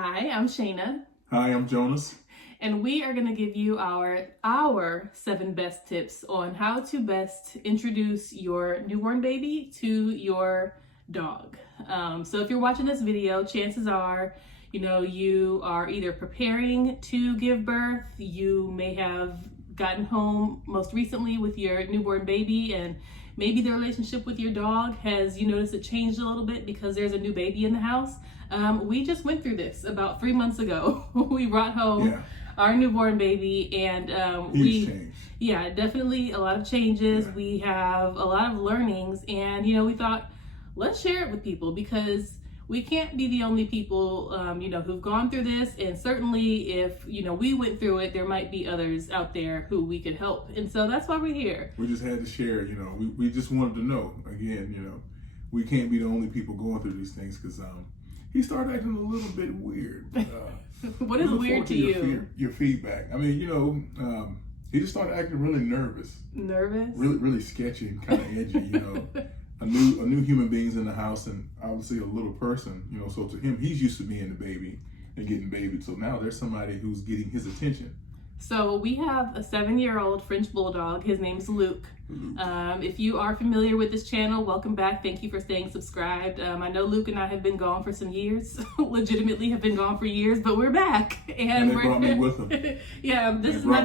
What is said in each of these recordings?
Hi, I'm Shayna. Hi, I'm Jonas. And we are going to give you our 7 best tips on how to best introduce your newborn baby to your dog. So if you're watching this video, chances are, you are either preparing to give birth, you may have gotten home most recently with your newborn baby, and maybe the relationship with your dog has, you noticed it changed a little bit because there's a new baby in the house. We just went through this about 3 months ago. We brought home our newborn baby, and definitely a lot of changes. Yeah. We have a lot of learnings, and we thought, let's share it with people because we can't be the only people who've gone through this, and certainly if we went through it, there might be others out there who we could help, and so that's why we're here. We just had to share. We just wanted to know again. We can't be the only people going through these things because he started acting a little bit weird. What is weird to you? Your feedback. I mean, he just started acting really nervous. Nervous? Really sketchy and kind of edgy. A new human being's in the house, and obviously a little person. So to him, he's used to being the baby and getting babied. So now there's somebody who's getting his attention. So we have a 7-year-old French Bulldog. His name's Luke. If you are familiar with this channel, welcome back. Thank you for staying subscribed. I know Luke and I have been gone for some years, legitimately have been gone for years, but we're back. And they brought me with them. This is my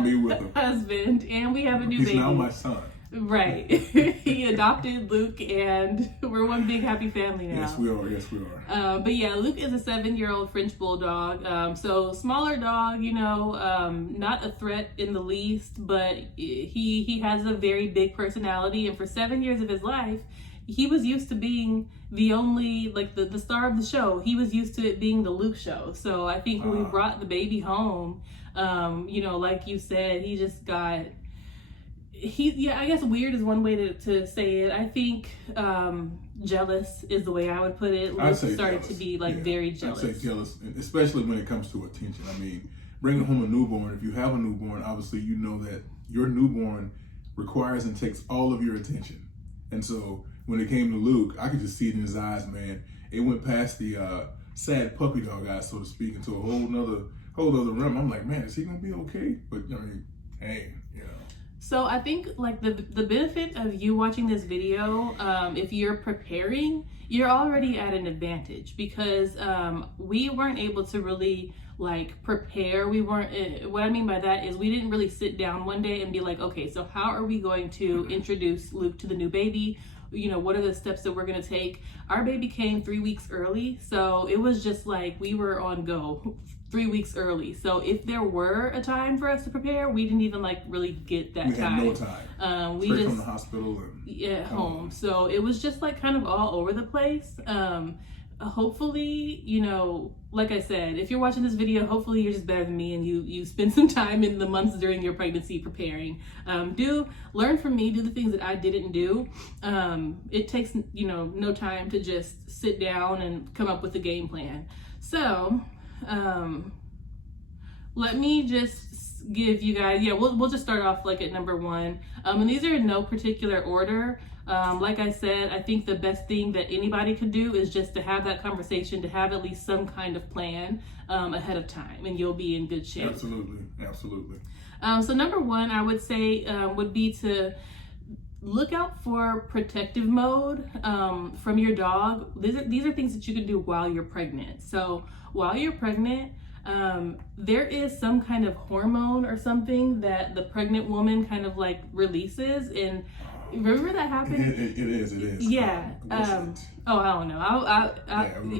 husband, and we have a new baby. He's now my son. Right. He adopted Luke, and we're one big happy family now. Yes, we are. But yeah, Luke is a 7-year-old French Bulldog. So smaller dog, not a threat in the least, but he has a very big personality. And for 7 years of his life, he was used to being the only, the star of the show. He was used to it being the Luke show. So I think when we brought the baby home, like you said, he just got... I guess weird is one way to say it. I think jealous is the way I would put it. Luke started jealous. To be very jealous. I'd say jealous, especially when it comes to attention. I mean, bringing home a newborn, if you have a newborn, obviously you know that your newborn requires and takes all of your attention. And so when it came to Luke, I could just see it in his eyes, man. It went past the sad puppy dog eyes, so to speak, into a whole other realm. I'm like, man, is he gonna be okay? But hey. So I think the benefit of you watching this video, if you're preparing, you're already at an advantage because we weren't able to really prepare. We weren't, what I mean by that is we didn't really sit down one day and be like, okay, so how are we going to introduce Luke to the new baby? What are the steps that we're going to take? Our baby came 3 weeks early. So it was just we were on go 3 weeks early. So if there were a time for us to prepare, we didn't even really get that time. We had no time. We Straight just from the hospital and home. So it was just kind of all over the place. Hopefully, like I said, if you're watching this video, hopefully you're just better than me and you spend some time in the months during your pregnancy preparing. Do learn from me, do the things that I didn't do. It takes, no time to just sit down and come up with a game plan. So, let me just give you guys, we'll just start off at number 1. And these are in no particular order. Like I said, I think the best thing that anybody could do is just to have that conversation, to have at least some kind of plan ahead of time, and you'll be in good shape. Absolutely. So number 1, I would say would be to look out for protective mode from your dog. These are things that you can do while you're pregnant. So while you're pregnant, there is some kind of hormone or something that the pregnant woman kind of releases, and remember that happened? It is. Yeah. I don't know.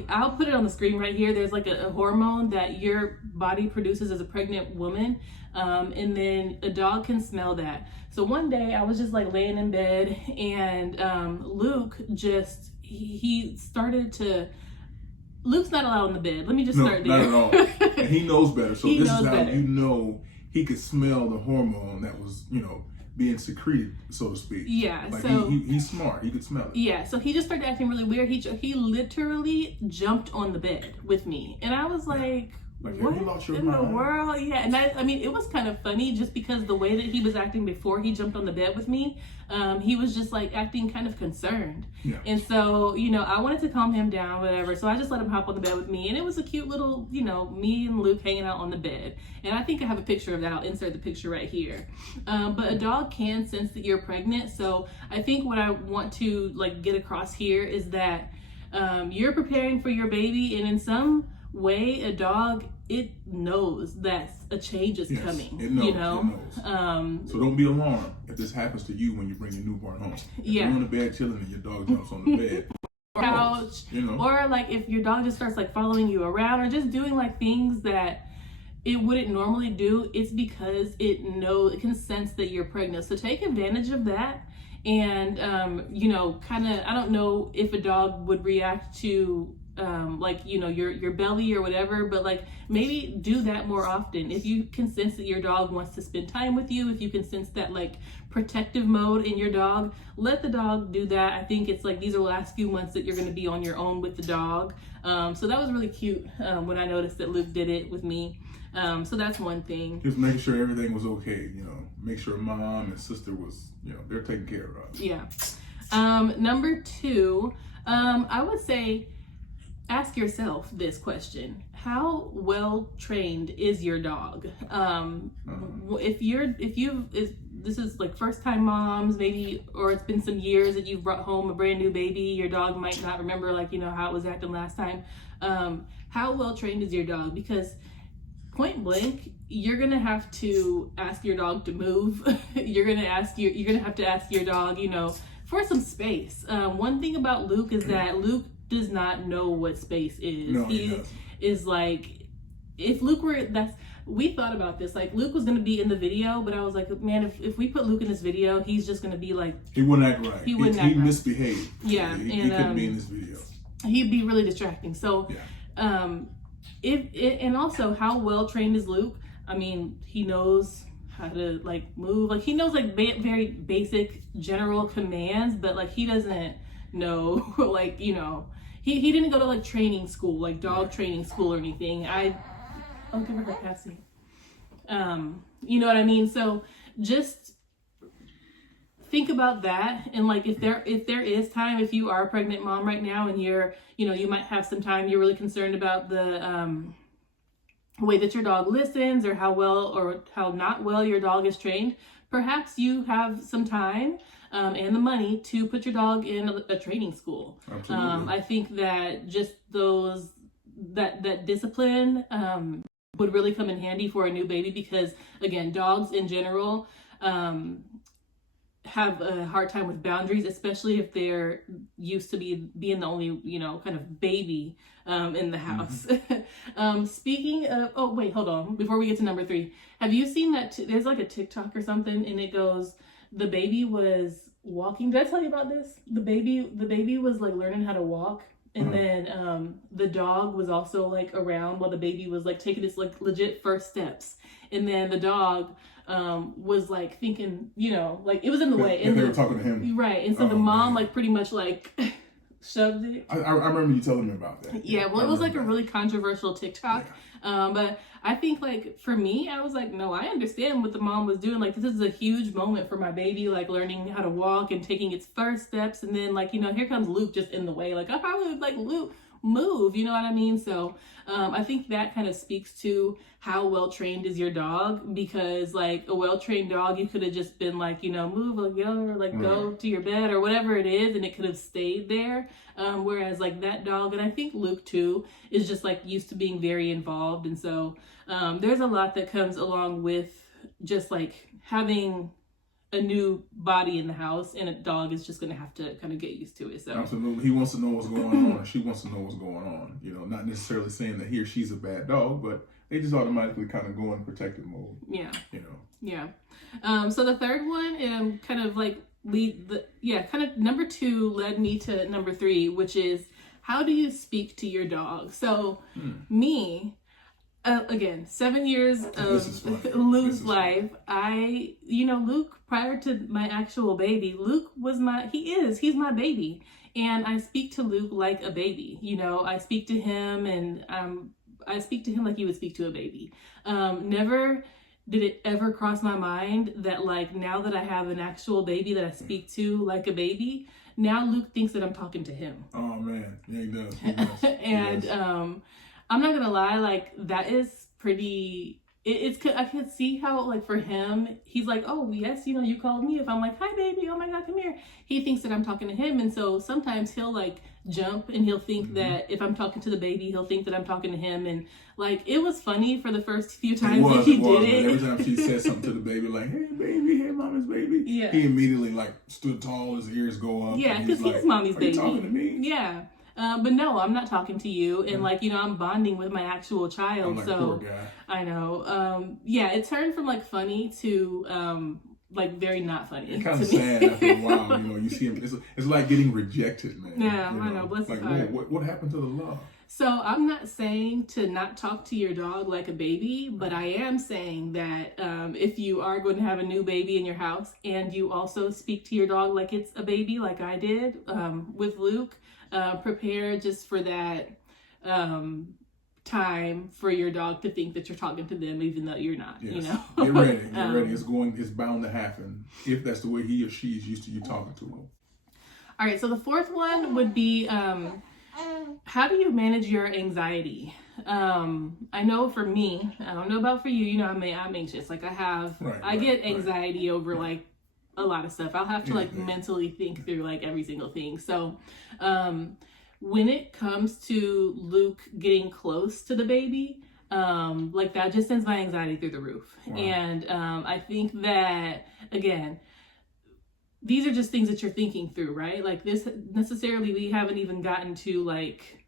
I'll put it on the screen right here. There's a hormone that your body produces as a pregnant woman, and then a dog can smell that. So one day I was just laying in bed, and Luke just he started to. Luke's not allowed in the bed. Let me just start there. Not at all. And he knows better. So this is how he could smell the hormone that was, being secreted, so to speak. Yeah. So he's smart. He could smell it. Yeah. So he just started acting really weird. He literally jumped on the bed with me, and I was like, Like, what have you lost your in mind? the world? Yeah, and I mean, it was kind of funny just because the way that he was acting before he jumped on the bed with me, he was just like acting kind of concerned. Yeah. And so, you know, I wanted to calm him down, whatever. So I just let him hop on the bed with me, and it was a cute little, you know, me and Luke hanging out on the bed. And I think I have a picture of that. I'll insert the picture right here. But a dog can sense that you're pregnant. So I think what I want to like get across here is that you're preparing for your baby, and in some way a dog, it knows that a change is coming. It knows, you know, it knows. So don't be alarmed if this happens to you when you bring your newborn home. If you're on the bed chilling and your dog jumps on the bed, couch, you know, or like if your dog just starts like following you around or just doing like things that it wouldn't normally do, it's because it can sense that you're pregnant. So take advantage of that. And you know, kind of, I don't know if a dog would react to like, you know, your belly or whatever, but like maybe do that more often. If you can sense that your dog wants to spend time with you, if you can sense that like protective mode in your dog, let the dog do that. I think it's like these are the last few months that you're going to be on your own with the dog. So that was really cute when I noticed that Luke did it with me. So that's one thing. Just making sure everything was okay, you know, make sure mom and sister was, you know, they're taken care of. Yeah. Number 2, I would say ask yourself this question: how well trained is your dog? If this is like first time moms, maybe, or it's been some years that you've brought home a brand new baby, your dog might not remember like, you know, how it was acting last time. How well trained is your dog? Because point blank, you're gonna have to ask your dog to move. You're gonna have to ask your dog, you know, for some space. One thing about Luke is that Luke does not know what space is. No, he is like, if Luke were, we thought about this, like Luke was gonna be in the video, but I was like, man, if we put Luke in this video, he's just gonna be like, he wouldn't act right. He wouldn't act right. Misbehaved. Yeah, he couldn't be in this video. He'd be really distracting. So, and also, how well trained is Luke? I mean, he knows how to like move, like he knows like very basic general commands, but like he doesn't know like, you know, he didn't go to like training school, like dog training school or anything. I'll give her Cassie. You know what I mean? So just think about that. And like, if there is time, if you are a pregnant mom right now and you're, you know, you might have some time, you're really concerned about the way that your dog listens or how well or how not well your dog is trained, perhaps you have some time and the money to put your dog in a training school. Absolutely. I think that just that discipline would really come in handy for a new baby, because again, dogs in general have a hard time with boundaries, especially if they're used to being the only, you know, kind of baby in the house. Speaking of, oh wait, hold on, before we get to number 3, have you seen that there's like a TikTok or something and it goes, the baby was walking, did I tell you about this? The baby was like learning how to walk, and then the dog was also like around while the baby was like taking its like legit first steps, and then the dog was like thinking, you know, like it was in the way, and they were talking to him, right? And so the mom like pretty much like shoved it. I remember you telling me about that. Yeah, well, it was like a really controversial TikTok. But I think like for me, I was like, no, I understand what the mom was doing. Like, this is a huge moment for my baby, like learning how to walk and taking its first steps. And then like, you know, here comes Luke just in the way. Like I probably would like, Luke, move, you know what I mean? So I think that kind of speaks to how well trained is your dog, because like a well trained dog, you could have just been like, you know, move, like yo, or like go to your bed or whatever it is, and it could have stayed there. Whereas like that dog, and I think Luke too, is just like used to being very involved. And so there's a lot that comes along with just like having a new body in the house, and a dog is just going to have to kind of get used to it. So absolutely, he wants to know what's going on, and she wants to know what's going on. You know, not necessarily saying that he or she's a bad dog, but they just automatically kind of go in protective mode. Yeah. You know. Yeah. So the third one, kind of like kind of number 2 led me to number 3, which is, how do you speak to your dog? So me. Again, 7 years of Luke's life. Luke, prior to my actual baby, Luke was he's my baby. And I speak to Luke like a baby. You know, I speak to him and I speak to him like you would speak to a baby. Never did it ever cross my mind that like now that I have an actual baby that I speak to like a baby, now Luke thinks that I'm talking to him. Oh man, yeah, he does. He does. And I'm not gonna lie, like that is pretty. I can see how like for him, he's like, oh yes, you know, you called me. If I'm like, hi baby, oh my god, come here. He thinks that I'm talking to him, and so sometimes he'll like jump and he'll think that if I'm talking to the baby, he'll think that I'm talking to him. And like it was funny for the first few times that he did it. Every time she said something to the baby, like, hey baby, hey mama's baby, yeah, he immediately like stood tall, his ears go up. Yeah, because he's mommy's baby. Are you talking to me? Yeah. But no, I'm not talking to you. And like, you know, I'm bonding with my actual child. I'm like, so poor guy. I know. Yeah, it turned from like funny to like very not funny. It's kind of sad after a while, you know, you see him. It's like getting rejected, man. Yeah, you know? I know. Bless like, his heart. What happened to the love? So I'm not saying to not talk to your dog like a baby, but I am saying that if you are going to have a new baby in your house and you also speak to your dog like it's a baby, like I did with Luke, prepare just for that time for your dog to think that you're talking to them, even though you're not. Yes. You know, Get ready. Get ready. It's bound to happen if that's the way he or she is used to you talking to him. All right. So the fourth one would be. How do you manage your anxiety? I know for me, I don't know about for you, you know, I'm anxious. Like I get anxiety over like a lot of stuff. I'll have to like mentally think through like every single thing. So, when it comes to Luke getting close to the baby, like that just sends my anxiety through the roof. Wow. And, I think that again, these are just things that you're thinking through, right? Like this necessarily, we haven't even gotten to like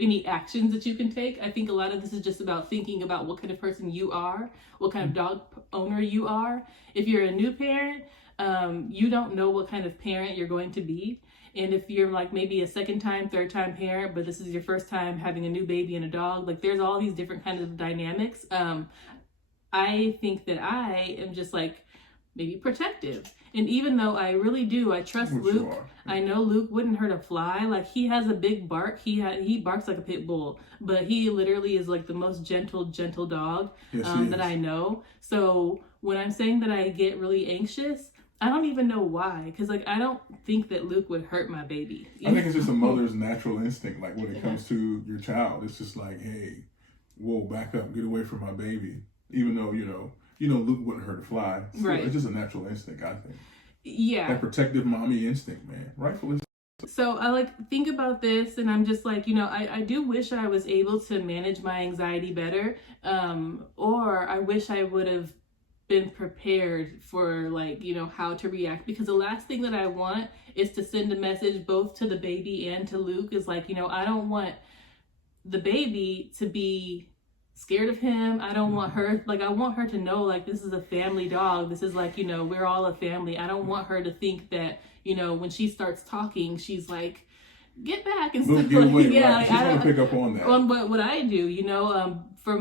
any actions that you can take. I think a lot of this is just about thinking about what kind of person you are, what kind of dog owner you are. If you're a new parent, you don't know what kind of parent you're going to be. And if you're like maybe a second time, third time parent, but this is your first time having a new baby and a dog, like there's all these different kinds of dynamics. I think that I am just like, maybe protective. And even though I really do, I trust Luke. I know Luke wouldn't hurt a fly. Like he has a big bark. He barks like a pit bull, but he literally is like the most gentle dog that I know. So when I'm saying that I get really anxious, I don't even know why. Cause like, I don't think that Luke would hurt my baby. I think it's just a mother's natural instinct. Like when it comes to your child, it's just like, hey, whoa, back up, get away from my baby. Even though, you know, Luke wouldn't hurt a fly. So right. It's just a natural instinct, I think. Yeah. That protective mommy instinct, man. Rightfully. So I like think about this and I'm just like, you know, I do wish I was able to manage my anxiety better. Or I wish I would have been prepared for like, you know, how to react. Because the last thing that I want is to send a message both to the baby and to Luke is like, you know, I don't want the baby to be scared of him. I don't want her, like, I want her to know, like, this is a family dog. This is like, you know, we're all a family. I don't want her to think that, you know, when she starts talking, she's like, get back and stuff. Like, yeah, right. She's gonna pick up on that. On what I do, you know, for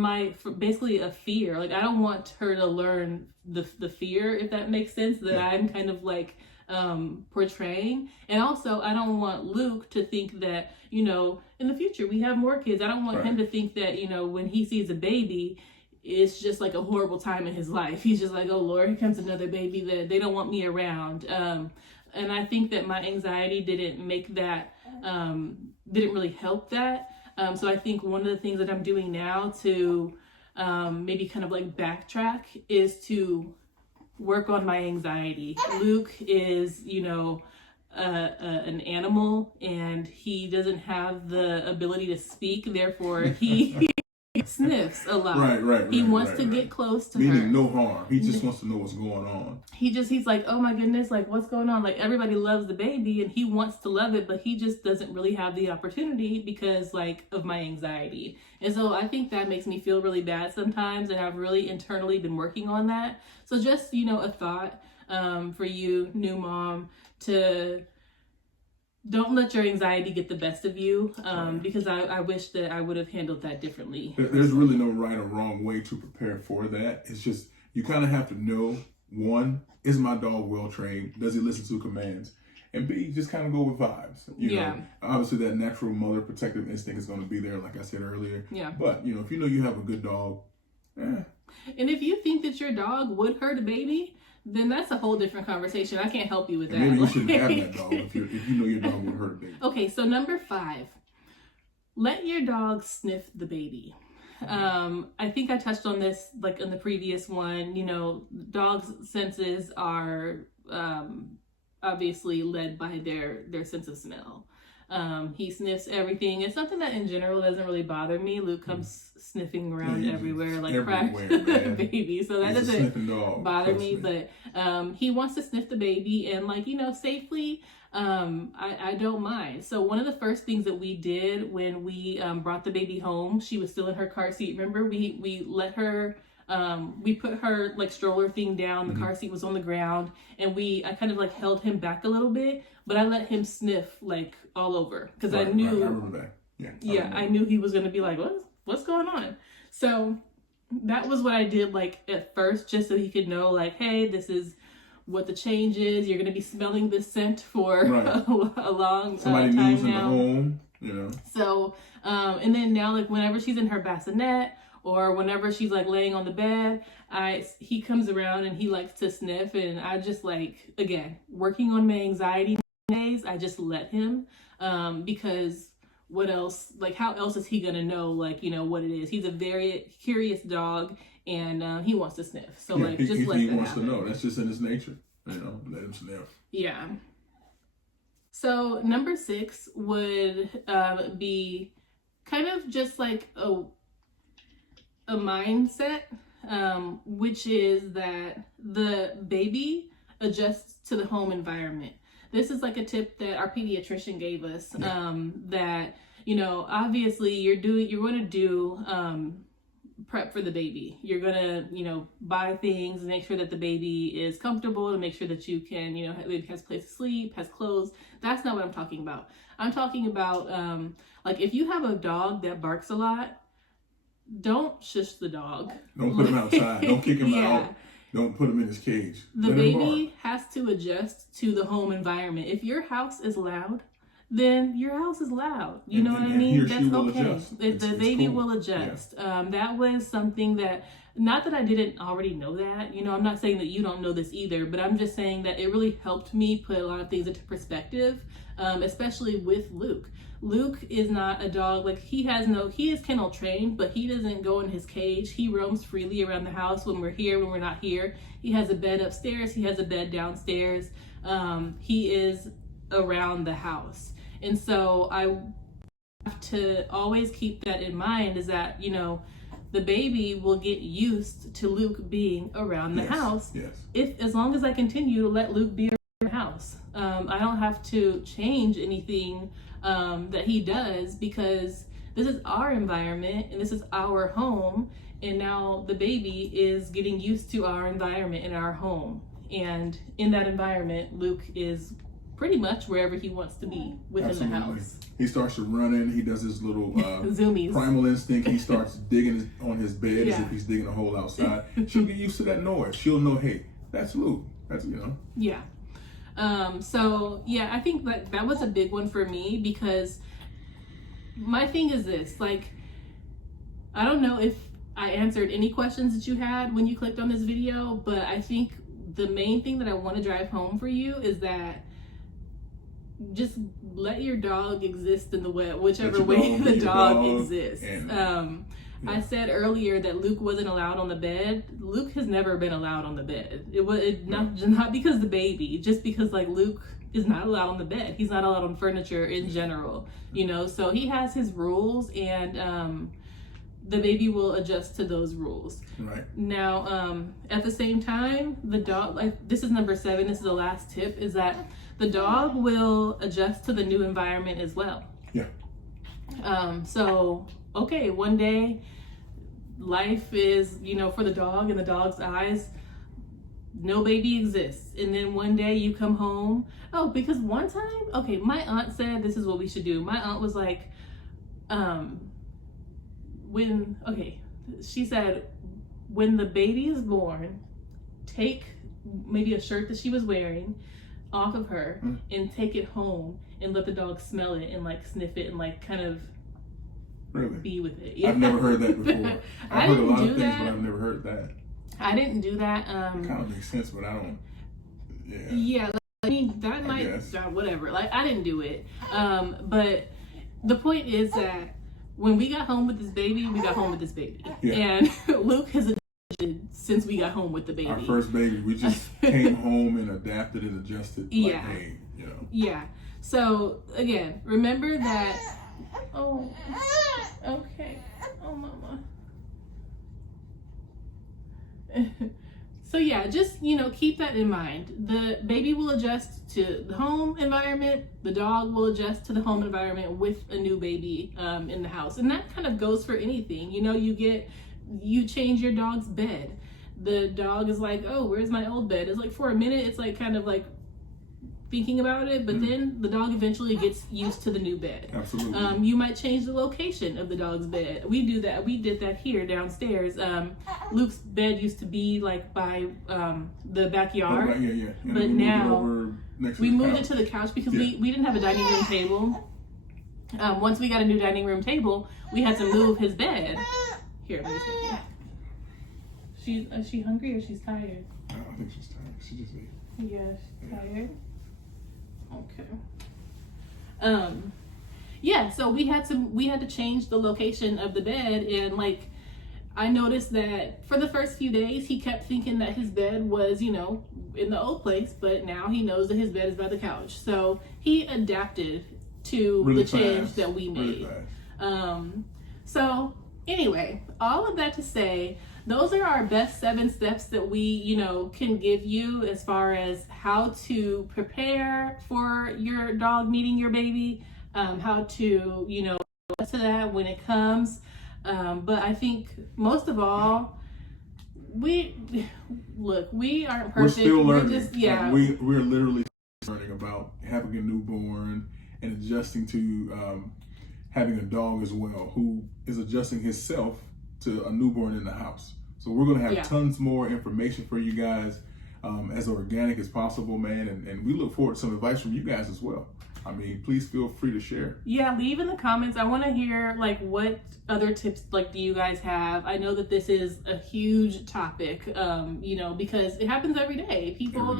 basically a fear. Like, I don't want her to learn the fear, if that makes sense, that I'm kind of like portraying. And also I don't want Luke to think that, you know, in the future we have more kids. I don't want him to think that, you know, when he sees a baby, it's just like a horrible time in his life. He's just like, oh Lord, here comes another baby that they don't want me around. And I think that my anxiety didn't make that, didn't really help that. So I think one of the things that I'm doing now to maybe kind of like backtrack is to work on my anxiety. Luke is, you know, an animal and he doesn't have the ability to speak. Therefore, he sniffs a lot. He wants to get close to her. Meaning no harm. He just wants to know what's going on. He's like, oh my goodness, like what's going on? Like everybody loves the baby and he wants to love it, but he just doesn't really have the opportunity because like of my anxiety. And so I think that makes me feel really bad sometimes, and I've really internally been working on that. So just, you know, a thought for you, new mom, to don't let your anxiety get the best of you, because I wish that I would have handled that differently. There's really no right or wrong way to prepare for that. It's just, you kind of have to know, one, is my dog well trained? Does he listen to commands? and B, just kind of go with vibes. You Yeah. know, obviously that natural mother protective instinct is going to be there, like I said earlier. Yeah. But, you know, if you know you have a good dog, And if you think that your dog would hurt a baby, then that's a whole different conversation. I can't help you with that. maybe you shouldn't have that dog if you know your dog would hurt a baby. Okay, so number 5, let your dog sniff the baby. I think I touched on this like in the previous one. You know, dogs' senses are obviously led by their sense of smell. He sniffs everything. It's something that in general doesn't really bother me. Luke comes sniffing around everywhere like crack baby, so that doesn't bother me. But he wants to sniff the baby, and like, you know, safely. I don't mind. So one of the first things that we did when we brought the baby home, she was still in her car seat. Remember, we let her. We put her like stroller thing down, the car seat was on the ground, and I kind of like held him back a little bit, but I let him sniff like all over because I knew, I remember that. I knew he was going to be like, what's going on? So that was what I did like at first, just so he could know like, hey, this is what the change is. You're going to be smelling this scent for a long Somebody time news in now. the home, you know. So, and then now like whenever she's in her bassinet, or whenever she's like laying on the bed, he comes around and he likes to sniff, and I just like, again, working on my anxiety days, I just let him, because what else, like how else is he gonna know, like, you know, what it is? He's a very curious dog, and he wants to sniff. So like, just let him. He wants to know. That's just in his nature, you know. Let him sniff. Yeah. So number 6 would be kind of just like a mindset, which is that the baby adjusts to the home environment. This is like a tip that our pediatrician gave us, that, you know, obviously you're going to do prep for the baby. You're going to, you know, buy things, make sure that the baby is comfortable, to make sure that you can, you know, the baby has a place to sleep, has clothes. That's not what I'm talking about. I'm talking about, like if you have a dog that barks a lot, don't shush the dog. Don't put him outside. Don't kick him out. Don't put him in his cage. The baby has to adjust to the home environment. If your house is loud, then your house is loud. You know what I mean? That's okay. The baby will adjust. That was something that, not that I didn't already know that, you know, I'm not saying that you don't know this either, but I'm just saying that it really helped me put a lot of things into perspective, especially with Luke. Luke is not a dog, like he is kennel trained, but he doesn't go in his cage. He roams freely around the house when we're here, when we're not here. He has a bed upstairs, he has a bed downstairs. He is around the house. And so I have to always keep that in mind, is that, you know, the baby will get used to Luke being around the house. As long as I continue to let Luke be around the house. I don't have to change anything that he does, because this is our environment and this is our home, and now the baby is getting used to our environment in our home, and in that environment Luke is pretty much wherever he wants to be within the house. He starts to run, he does his little zoomies. Primal instinct. He starts digging on his bed as if he's digging a hole outside. She'll get used to that noise. She'll know, hey, that's Luke. That's, you know. Yeah. So yeah, I think that was a big one for me, because my thing is this, like, I don't know if I answered any questions that you had when you clicked on this video, but I think the main thing that I want to drive home for you is that just let your dog exist in the whichever way the dog exists. I said earlier that Luke wasn't allowed on the bed. Luke has never been allowed on the bed. Not because the baby, just because like Luke is not allowed on the bed. He's not allowed on furniture in general, you know. So he has his rules, and the baby will adjust to those rules. Right. Now, at the same time, the dog, like, this is number 7. This is the last tip, is that the dog will adjust to the new environment as well. Yeah. So, okay, one day life is, you know, for the dog, in the dog's eyes, no baby exists. And then one day you come home. Oh, because one time, okay, my aunt said this is what we should do. My aunt was like, she said, when the baby is born, take maybe a shirt that she was wearing, off of her and take it home and let the dog smell it and like sniff it and like kind of really be with it. Yeah. I've never heard that before. I've heard a lot of things, that. but I've never heard that. I didn't do that. It kind of makes sense, but I don't. Yeah. Yeah. I mean, that might, whatever. Like, I didn't do it. But the point is that when we got home with this baby, we got home with this baby. Yeah. And Luke has adjusted since we got home with the baby. Our first baby, we just came home and adapted and adjusted. Like, hey, you know. Yeah. So, again, remember that. Oh, okay. Oh, mama. So yeah, just, you know, keep that in mind. The baby will adjust to the home environment. The dog will adjust to the home environment with a new baby in the house. And that kind of goes for anything. You know, you change your dog's bed. The dog is like, oh, where's my old bed? It's like for a minute, it's like kind of like thinking about it, but then the dog eventually gets used to the new bed. Absolutely. You might change the location of the dog's bed. We do that. We did that here downstairs. Luke's bed used to be like by the backyard. Oh, yeah. But now we moved it to the couch because we didn't have a dining room table. Once we got a new dining room table, we had to move his bed. Here, let me see. Is she hungry or she's tired? I think she's tired. She just ate. Yeah, she's tired. Okay. Yeah, so we had to change the location of the bed, and like I noticed that for the first few days he kept thinking that his bed was, you know, in the old place, but now he knows that his bed is by the couch. So he adapted to the change that we made. So anyway, all of that to say, those are our best 7 steps that we, you know, can give you as far as how to prepare for your dog meeting your baby, how to, you know, get to that when it comes. But I think most of all, we aren't perfect. We're still learning. We're literally learning about having a newborn and adjusting to having a dog as well, who is adjusting himself to a newborn in the house. So we're going to have tons more information for you guys as organic as possible, man. And we look forward to some advice from you guys as well. I mean, please feel free to share. Yeah, leave in the comments. I want to hear like what other tips like do you guys have? I know that this is a huge topic, you know, because it happens every day. People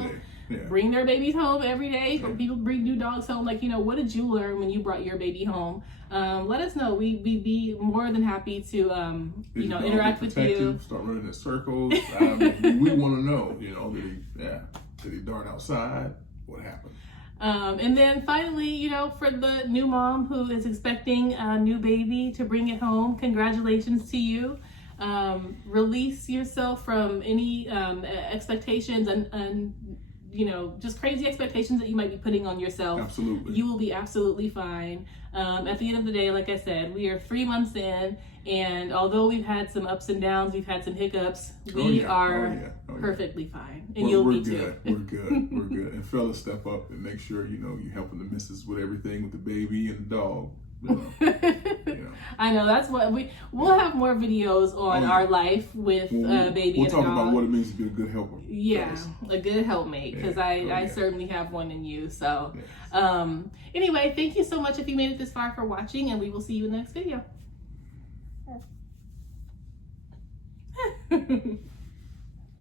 bring their babies home every day. People bring new dogs home. Like, you know, what did you learn when you brought your baby home? Let us know. We'd be more than happy to, you know, interact with you. Start running in circles. I mean, we want to know, you know, did he dart outside? What happened? And then finally, you know, for the new mom who is expecting a new baby to bring it home, congratulations to you. Release yourself from any expectations and you know, just crazy expectations that you might be putting on yourself. Absolutely. You will be absolutely fine. At the end of the day, like I said, we are 3 months in, and although we've had some ups and downs, we've had some hiccups, we are perfectly fine. And you'll be too. We're good. We're good. And fellas, step up and make sure, you know, you're helping the missus with everything, with the baby and the dog. You know. I know, that's what we'll have more videos on our life with baby and dog. We'll talk about what it means to be a good helper. Yeah, a good helpmate, because I certainly have one in you. So anyway, thank you so much if you made it this far for watching, and we will see you in the next video.